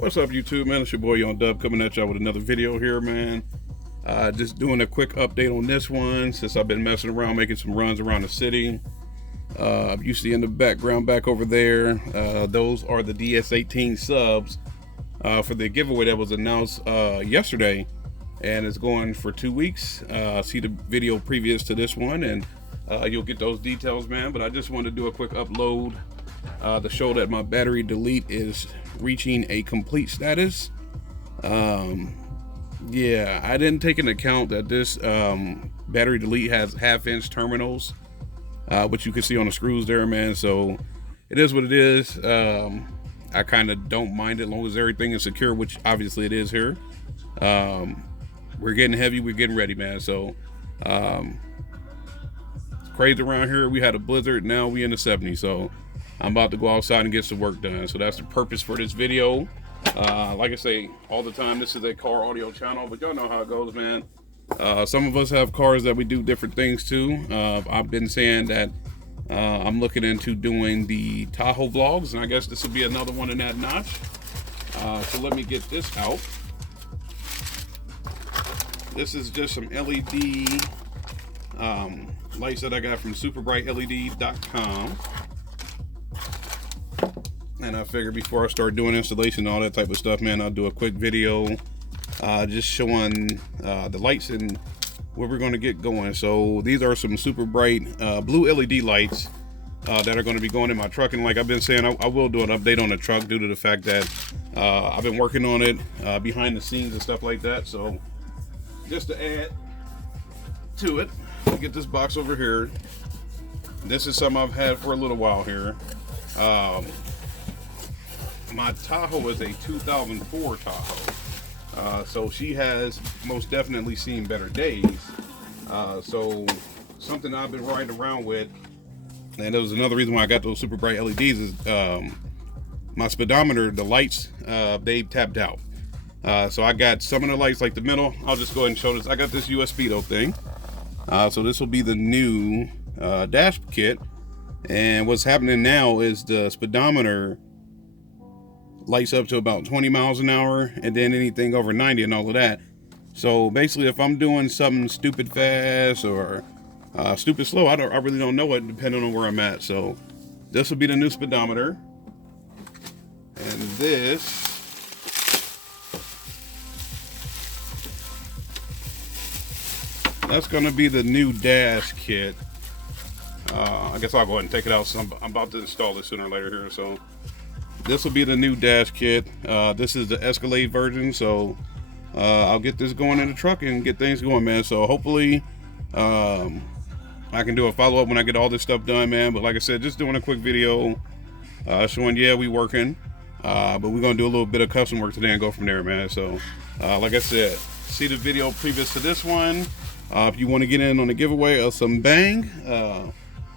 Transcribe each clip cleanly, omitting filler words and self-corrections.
What's up, YouTube, man? It's your boy Young Dub coming at y'all with another video here, man. Just doing a quick update on this one since I've been messing around, making some runs around the city. You see in the background back over there, those are the DS18 subs for the giveaway that was announced yesterday, and it's going for 2 weeks. See the video previous to this one, and you'll get those details, man. But I just wanted to do a quick upload to show that my battery delete is reaching a complete status. Yeah, I didn't take into account that this battery delete has 1/2-inch terminals, which you can see on the screws there, man. So it is what it is. I kind of don't mind it as long as everything is secure, which obviously it is here. We're getting heavy, we're getting ready, man. So it's crazy around here. We had a blizzard, now we in the 70s. So I'm about to go outside and get some work done. So that's the purpose for this video. Like I say all the time, this is a car audio channel, but y'all know how it goes, man. Some of us have cars that we do different things to. I've been saying that I'm looking into doing the Tahoe vlogs, and I guess this will be another one in that notch. So let me get this out. This is just some LED lights that I got from superbrightled.com. And I figured before I start doing installation and all that type of stuff, man, I'll do a quick video just showing the lights and where we're going to get going. So these are some super bright blue LED lights that are going to be going in my truck. And like I've been saying, I will do an update on the truck due to the fact that I've been working on it behind the scenes and stuff like that. So just to add to it, I'll get this box over here. This is something I've had for a little while here. My Tahoe is a 2004 Tahoe, so she has most definitely seen better days. So something I've been riding around with, and there was another reason why I got those super bright LEDs, is my speedometer, the lights, they tapped out. So I got some of the lights, like the middle. I'll just go ahead and show this. I got this US Speedo thing. So this will be the new dash kit. And what's happening now is the speedometer lights up to about 20 miles an hour, and then anything over 90 and all of that. So basically, if I'm doing something stupid fast or stupid slow, I really don't know it, depending on where I'm at. So this will be the new speedometer, and this that's going to be the new dash kit. I guess I'll go ahead and take it out. So I'm about to install this sooner or later here. So this will be the new dash kit. This is the Escalade version. So I'll get this going in the truck and get things going, man. So hopefully I can do a follow-up when I get all this stuff done, man. But like I said, just doing a quick video showing, yeah, we working. But we're going to do a little bit of custom work today and go from there, man. So like I said, see the video previous to this one. If you want to get in on the giveaway of some bang,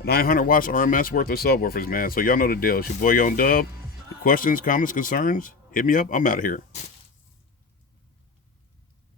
900 watts RMS worth of subwoofers, man. So y'all know the deal. It's your boy Young Dub. Questions, comments, concerns, hit me up. I'm out of here.